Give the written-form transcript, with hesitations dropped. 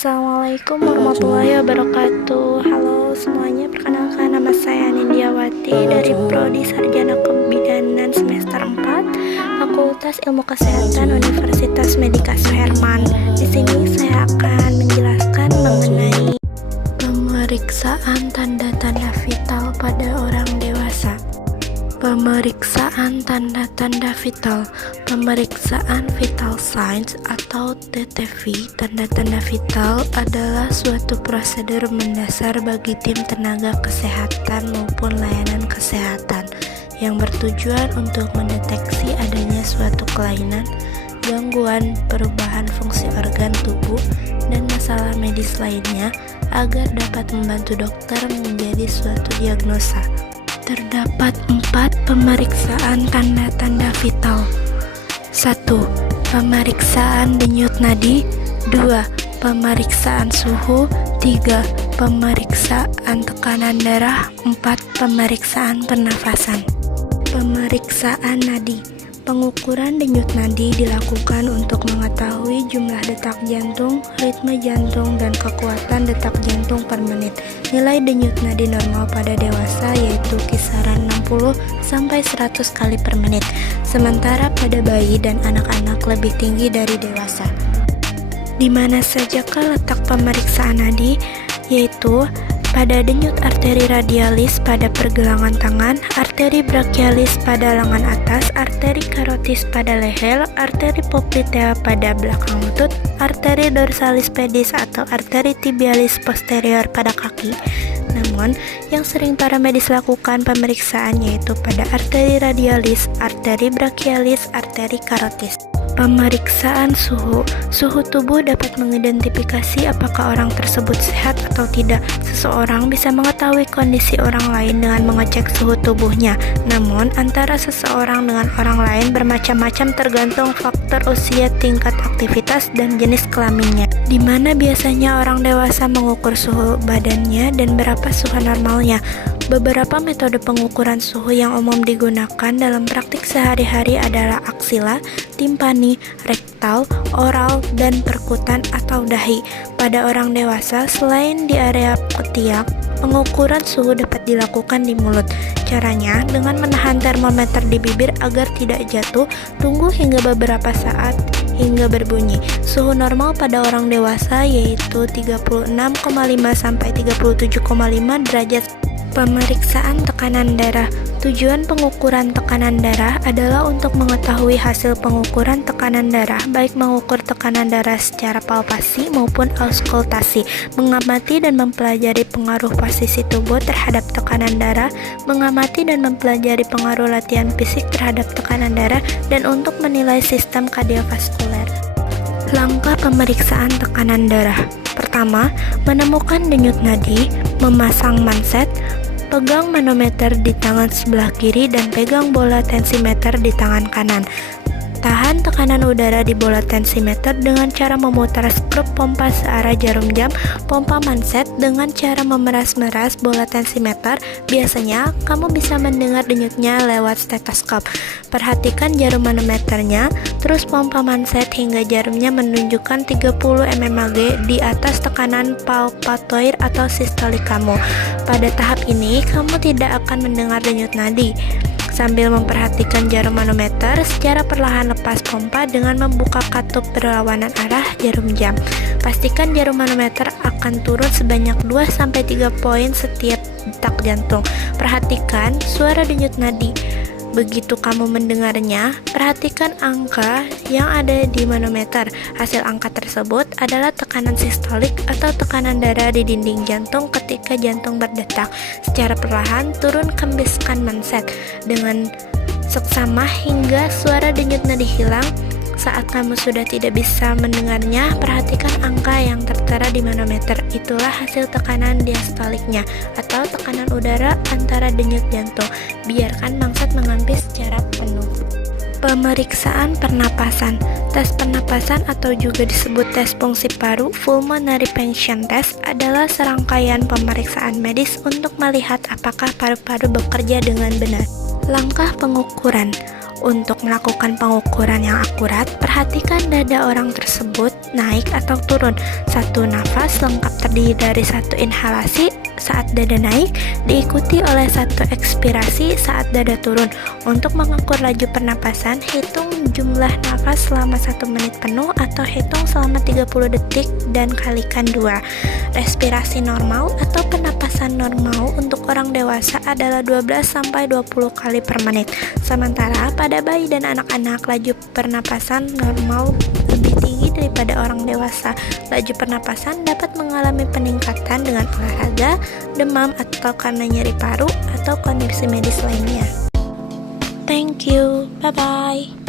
Assalamualaikum warahmatullahi wabarakatuh. Halo semuanya, perkenalkan nama saya Nindiawati dari Prodi Sarjana Kebidanan semester 4 Fakultas Ilmu Kesehatan Universitas Medika Suherman. Di sini saya akan menjelaskan mengenai pemeriksaan tanda-tanda vital pada orang dewasa. Pemeriksaan tanda-tanda vital. Pemeriksaan vital signs atau TTV, tanda-tanda vital adalah suatu prosedur mendasar bagi tim tenaga kesehatan maupun layanan kesehatan yang bertujuan untuk mendeteksi adanya suatu kelainan, gangguan, perubahan fungsi organ tubuh, dan masalah medis lainnya agar dapat membantu dokter menjadi suatu diagnosa. Terdapat 4 pemeriksaan tanda-tanda vital. 1. Pemeriksaan denyut nadi. 2. Pemeriksaan suhu. 3. Pemeriksaan tekanan darah. 4. Pemeriksaan pernafasan. Pemeriksaan nadi. Pengukuran denyut nadi dilakukan untuk mengetahui jumlah detak jantung, ritme jantung, dan kekuatan detak jantung per menit. Nilai denyut nadi normal pada dewasa yaitu kisaran 60 sampai 100 kali per menit, sementara pada bayi dan anak-anak lebih tinggi dari dewasa. Di mana sajakah letak pemeriksaan nadi? Yaitu pada denyut arteri radialis pada pergelangan tangan, arteri brachialis pada lengan atas, arteri karotis pada leher, arteri poplitea pada belakang lutut, arteri dorsalis pedis atau arteri tibialis posterior pada kaki. Namun, yang sering para medis lakukan pemeriksaan yaitu pada arteri radialis, arteri brachialis, arteri karotis. Pemeriksaan suhu. Suhu tubuh dapat mengidentifikasi apakah orang tersebut sehat atau tidak. Seseorang bisa mengetahui kondisi orang lain dengan mengecek suhu tubuhnya. Namun, antara seseorang dengan orang lain bermacam-macam tergantung faktor usia, tingkat aktivitas, dan jenis kelaminnya. Di mana biasanya orang dewasa mengukur suhu badannya dan berapa suhu normalnya. Beberapa metode pengukuran suhu yang umum digunakan dalam praktik sehari-hari adalah aksila, timpani, rektal, oral, dan perkutan atau dahi. Pada orang dewasa, selain di area ketiak, pengukuran suhu dapat dilakukan di mulut. Caranya dengan menahan termometer di bibir agar tidak jatuh, tunggu hingga beberapa saat hingga berbunyi. Suhu normal pada orang dewasa yaitu 36,5 sampai 37,5 derajat. Pemeriksaan tekanan darah. Tujuan pengukuran tekanan darah adalah untuk mengetahui hasil pengukuran tekanan darah, baik mengukur tekanan darah secara palpasi maupun auskultasi, mengamati dan mempelajari pengaruh posisi tubuh terhadap tekanan darah, mengamati dan mempelajari pengaruh latihan fisik terhadap tekanan darah, dan untuk menilai sistem kardiovaskuler. Langkah pemeriksaan tekanan darah. Pertama, menemukan denyut nadi, memasang manset, pegang manometer di tangan sebelah kiri dan pegang bola tensimeter di tangan kanan. Tahan tekanan udara di bola tensimeter dengan cara memutar skrup pompa searah jarum jam, pompa manset dengan cara memeras-meras bola tensimeter. Biasanya, kamu bisa mendengar denyutnya lewat stetoskop. Perhatikan jarum manometernya, terus pompa manset hingga jarumnya menunjukkan 30 mmHg di atas tekanan palpatoid atau sistolik kamu. Pada tahap ini, kamu tidak akan mendengar denyut nadi. Sambil memperhatikan jarum manometer, secara perlahan lepas pompa dengan membuka katup berlawanan arah jarum jam. Pastikan jarum manometer akan turun sebanyak 2-3 poin setiap detak jantung. Perhatikan suara denyut nadi. Begitu kamu mendengarnya, perhatikan angka yang ada di manometer. Hasil angka tersebut adalah tekanan sistolik atau tekanan darah di dinding jantung ketika jantung berdetak. Secara perlahan turun kembiskan manset dengan seksama hingga suara denyut nadi hilang. Saat kamu sudah tidak bisa mendengarnya, perhatikan angka yang tertera di manometer. Itulah hasil tekanan diastoliknya atau tekanan udara antara denyut jantung. Biarkan manset mengampis secara penuh. Pemeriksaan pernapasan. Tes pernapasan atau juga disebut tes fungsi paru, pulmonary function test, adalah serangkaian pemeriksaan medis untuk melihat apakah paru-paru bekerja dengan benar. Langkah pengukuran. Untuk melakukan pengukuran yang akurat, perhatikan dada orang tersebut naik atau turun. Satu nafas lengkap terdiri dari satu inhalasi saat dada naik, diikuti oleh satu ekspirasi saat dada turun. Untuk mengukur laju pernapasan, hitung jumlah nafas selama 1 menit penuh atau hitung selama 30 detik dan kalikan 2. Respirasi normal atau pernapasan normal untuk orang dewasa adalah 12-20 kali per menit. Sementara pada bayi dan anak-anak, laju pernapasan normal lebih tinggi daripada orang dewasa. Laju pernapasan dapat mengalami peningkatan dengan olahraga, demam, atau karena nyeri paru atau kondisi medis lainnya. Thank you. Bye-bye.